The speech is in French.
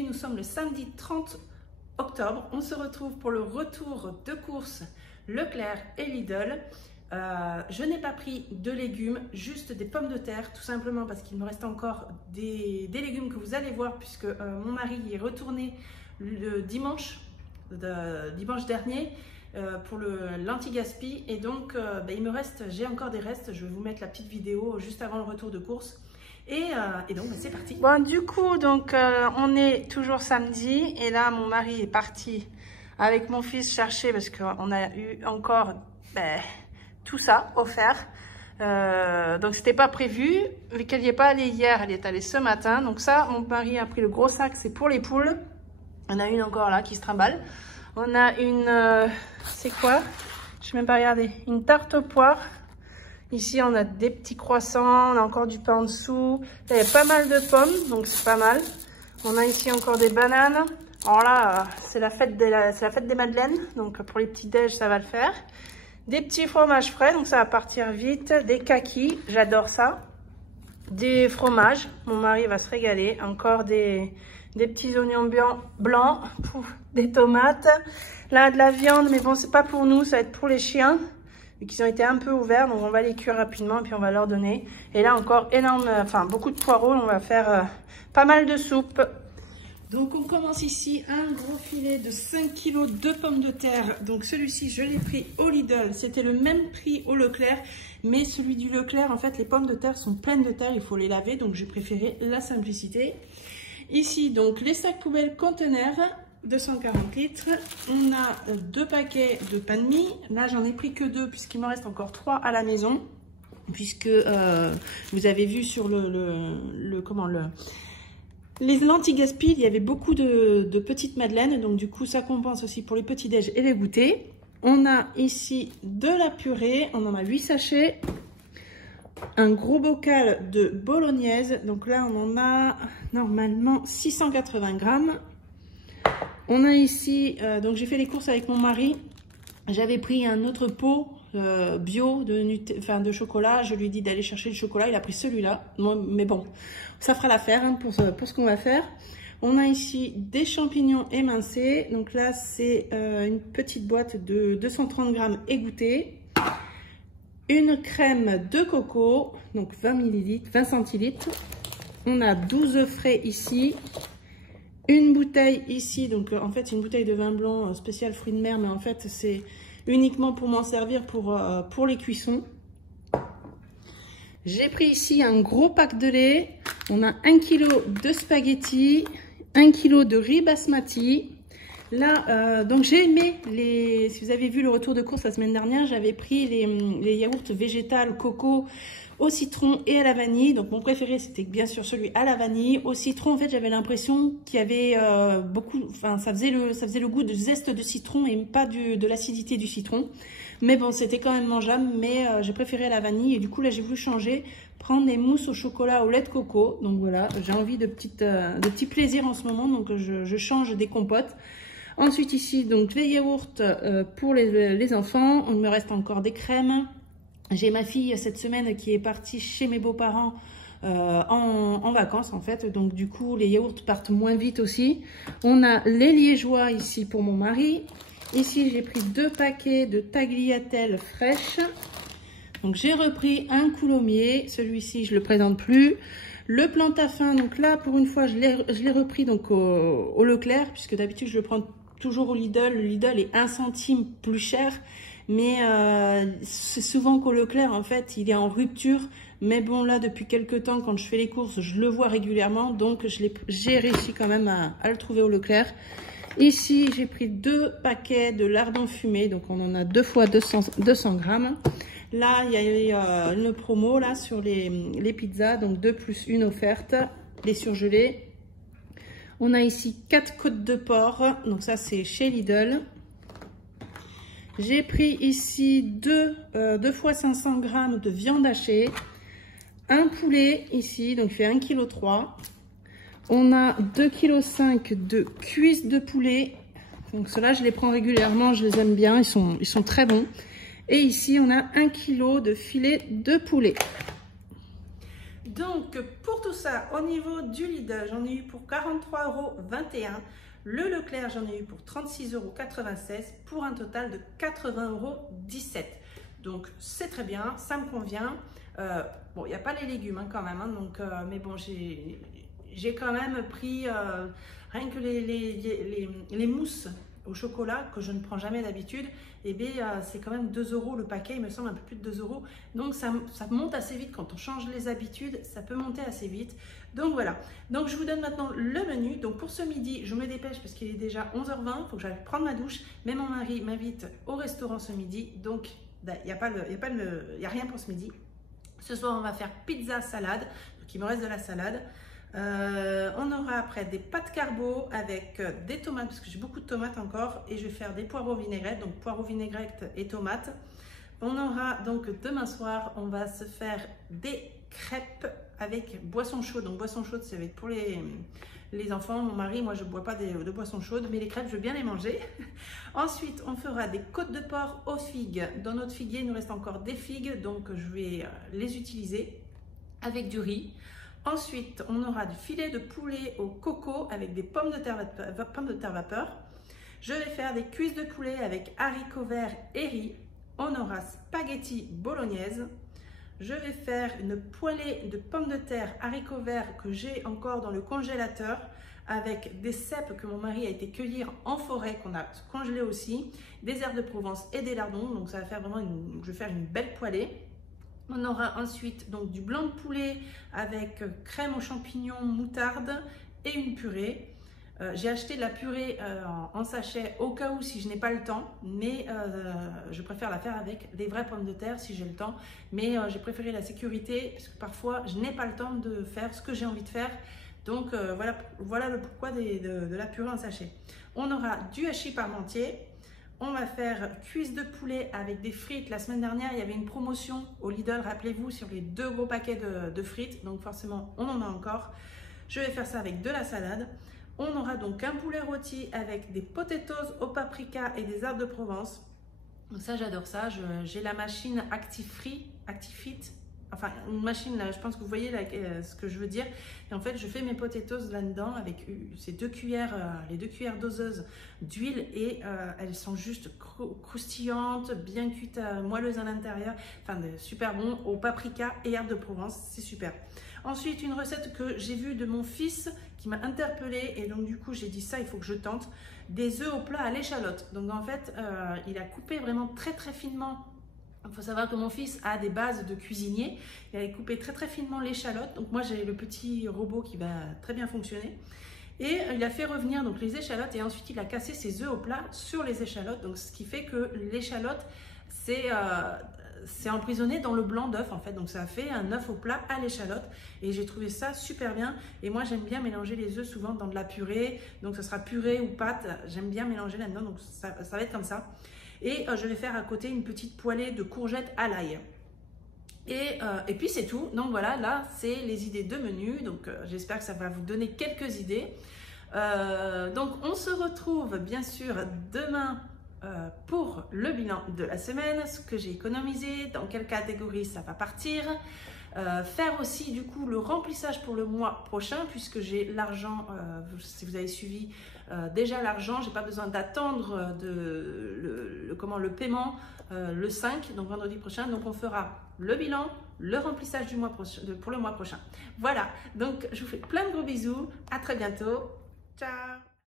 Aujourd'hui, nous sommes le samedi 30 octobre. On se retrouve pour le retour de course Leclerc et Lidl. Je n'ai pas pris de légumes, juste des pommes de terre, tout simplement parce qu'il me reste encore des légumes que vous allez voir, puisque mon mari est retourné le dimanche dernier pour l'anti-gaspi, et donc il me reste, j'ai encore des restes. Je vais vous mettre la petite vidéo juste avant le retour de course. Et donc c'est parti. Bon, du coup, donc on est toujours samedi, et là mon mari est parti avec mon fils chercher, parce qu'on a eu encore tout ça offert. Donc c'était pas prévu, vu qu'elle n'y est pas allée hier, elle est allée ce matin. Donc ça, mon mari a pris le gros sac, c'est pour les poules. On a une encore là qui se trimballe. On a une, c'est quoi? Je n'ai même pas regardé. Une tarte aux poires. Ici, on a des petits croissants, on a encore du pain en dessous. Là, il y a pas mal de pommes, donc c'est pas mal. On a ici encore des bananes. Alors là, c'est la fête des madeleines, donc pour les petits déj, ça va le faire. Des petits fromages frais, donc ça va partir vite. Des kakis, j'adore ça. Des fromages, mon mari va se régaler. Encore des petits oignons blancs, des tomates. Là, de la viande, mais bon, c'est pas pour nous, ça va être pour les chiens. Vu qu'ils ont été un peu ouverts, donc on va les cuire rapidement et puis on va leur donner. Et là encore beaucoup de poireaux, on va faire pas mal de soupe. Donc on commence ici un gros filet de 5 kg de pommes de terre. Donc celui-ci je l'ai pris au Lidl, c'était le même prix au Leclerc, mais celui du Leclerc, en fait les pommes de terre sont pleines de terre, il faut les laver, donc j'ai préféré la simplicité. Ici donc les sacs poubelles conteneurs, 240 litres. On a 2 paquets de pain de mie. Là, j'en ai pris que 2 puisqu'il me reste encore 3 à la maison. Puisque vous avez vu sur les anti-gaspi, il y avait beaucoup de petites madeleines. Donc du coup, ça compense aussi pour les petits déj et les goûters. On a ici de la purée. On en a 8 sachets. Un gros bocal de bolognaise. Donc là, on en a normalement 680 grammes. On a ici, donc j'ai fait les courses avec mon mari, j'avais pris un autre pot bio de chocolat, je lui ai dit d'aller chercher le chocolat, il a pris celui-là, mais bon, ça fera l'affaire hein, pour ce qu'on va faire. On a ici des champignons émincés, donc là c'est une petite boîte de 230 grammes égouttée, une crème de coco, donc 20 ml, 20 centilitres, on a 12 œufs frais ici. Une bouteille ici, donc en fait c'est une bouteille de vin blanc spécial fruits de mer, mais en fait c'est uniquement pour m'en servir pour les cuissons. J'ai pris ici un gros pack de lait, on a 1 kg de spaghettis, 1 kg de riz basmati. Là, donc j'ai aimé si vous avez vu le retour de course la semaine dernière, j'avais pris les yaourts végétales coco au citron et à la vanille. Donc mon préféré c'était bien sûr celui à la vanille. Au citron, en fait j'avais l'impression qu'il y avait ça faisait le goût de zeste de citron et pas de l'acidité du citron. Mais bon, c'était quand même mangeable, mais j'ai préféré à la vanille, et du coup là j'ai voulu changer, prendre des mousses au chocolat au lait de coco. Donc voilà, j'ai envie de petits plaisirs en ce moment, donc je change des compotes. Ensuite ici, donc les yaourts pour les enfants. Il me reste encore des crèmes. J'ai ma fille cette semaine qui est partie chez mes beaux-parents en vacances en fait. Donc du coup, les yaourts partent moins vite aussi. On a les liégeois ici pour mon mari. Ici, j'ai pris 2 paquets de tagliatelles fraîches. Donc j'ai repris un coulommiers. Celui-ci, je le présente plus. Le Plantafin, donc là, pour une fois, je l'ai repris donc au Leclerc, puisque d'habitude, je le prends toujours au Lidl. Le Lidl est 1 centime plus cher, mais c'est souvent qu'au Leclerc, en fait, il est en rupture. Mais bon, là, depuis quelques temps, quand je fais les courses, je le vois régulièrement, donc j'ai réussi quand même à le trouver au Leclerc. Ici, j'ai pris 2 paquets de lardons fumés, donc on en a 2 fois 200 grammes. Là, il y a une promo là sur les pizzas, donc 2 plus 1 offerte, les surgelés. On a ici 4 côtes de porc, donc ça c'est chez Lidl. J'ai pris ici 2 fois 500 grammes de viande hachée. Un poulet ici, donc il fait 1,3 kg. On a 2,5 kg de cuisses de poulet. Donc ceux-là, je les prends régulièrement, je les aime bien, ils sont très bons. Et ici, on a 1 kg de filet de poulet. Donc pour tout ça, au niveau du Lidl, j'en ai eu pour 43,21 €. Le Leclerc, j'en ai eu pour 36,96 € pour un total de 80,17 €. Donc c'est très bien, ça me convient. Bon, il n'y a pas les légumes hein, quand même, hein, donc, mais bon, j'ai quand même pris rien que les mousses au chocolat que je ne prends jamais d'habitude. Et bien c'est quand même 2 € le paquet, il me semble un peu plus de 2 €. Donc ça monte assez vite quand on change les habitudes, ça peut monter assez vite. Donc voilà, donc je vous donne maintenant le menu. Donc pour ce midi, je me dépêche parce qu'il est déjà 11h20, il faut que j'aille prendre ma douche. Mais mon mari m'invite au restaurant ce midi, donc il n'y a rien pour ce midi. Ce soir, on va faire pizza salade, donc il me reste de la salade. On aura après des pâtes carbo avec des tomates, parce que j'ai beaucoup de tomates encore, et je vais faire des poireaux vinaigrettes, donc poireaux vinaigrettes et tomates. On aura donc demain soir, on va se faire des crêpes avec boisson chaude. Donc boisson chaude, ça va être pour les enfants, mon mari, moi je ne bois pas de boisson chaude, mais les crêpes, je veux bien les manger. Ensuite, on fera des côtes de porc aux figues. Dans notre figuier, il nous reste encore des figues, donc je vais les utiliser avec du riz. Ensuite, on aura du filet de poulet au coco avec des pommes de terre vapeur. Je vais faire des cuisses de poulet avec haricots verts et riz. On aura spaghetti bolognaise. Je vais faire une poêlée de pommes de terre haricots verts que j'ai encore dans le congélateur avec des cèpes que mon mari a été cueillir en forêt, qu'on a congelé aussi, des herbes de Provence et des lardons. Donc ça va faire vraiment je vais faire une belle poêlée. On aura ensuite donc du blanc de poulet avec crème aux champignons, moutarde et une purée. J'ai acheté de la purée en sachet au cas où si je n'ai pas le temps, mais je préfère la faire avec des vraies pommes de terre si j'ai le temps. Mais j'ai préféré la sécurité parce que parfois je n'ai pas le temps de faire ce que j'ai envie de faire. Donc voilà le pourquoi de la purée en sachet. On aura du hachis parmentier. On va faire cuisse de poulet avec des frites. La semaine dernière, il y avait une promotion au Lidl, rappelez-vous, sur les 2 gros paquets de frites. Donc forcément, on en a encore. Je vais faire ça avec de la salade. On aura donc un poulet rôti avec des potatoes au paprika et des herbes de Provence. Donc ça, j'adore ça. J'ai la machine Actifit. Enfin, une machine, là, je pense que vous voyez là, ce que je veux dire. Et en fait, je fais mes potatoes là-dedans avec ces 2 cuillères, les 2 cuillères doseuses d'huile et elles sont juste croustillantes, bien cuites, moelleuses à l'intérieur. Enfin, super bon au paprika et herbes de Provence, c'est super. Ensuite, une recette que j'ai vue de mon fils qui m'a interpellée et donc du coup, j'ai dit ça, il faut que je tente. Des œufs au plat à l'échalote. Donc en fait, il a coupé vraiment très très finement. Il faut savoir que mon fils a des bases de cuisinier. Il a coupé très très finement l'échalote. Donc moi j'ai le petit robot qui va très bien fonctionner. Et il a fait revenir donc les échalotes et ensuite il a cassé ses œufs au plat sur les échalotes. Donc ce qui fait que l'échalote c'est emprisonné dans le blanc d'œuf en fait. Donc ça a fait un œuf au plat à l'échalote et j'ai trouvé ça super bien. Et moi j'aime bien mélanger les œufs souvent dans de la purée. Donc ça sera purée ou pâte. J'aime bien mélanger là-dedans. Donc ça va être comme ça. Et je vais faire à côté une petite poêlée de courgettes à l'ail. Et puis c'est tout. Donc voilà, là c'est les idées de menu. Donc j'espère que ça va vous donner quelques idées. Donc on se retrouve bien sûr demain pour le bilan de la semaine, ce que j'ai économisé, dans quelle catégorie ça va partir. Faire aussi du coup le remplissage pour le mois prochain puisque j'ai l'argent, si vous avez suivi déjà l'argent, j'ai pas besoin d'attendre le paiement le 5, donc vendredi prochain. Donc on fera le bilan, le remplissage du mois prochain, pour le mois prochain. Voilà, donc je vous fais plein de gros bisous, à très bientôt, ciao.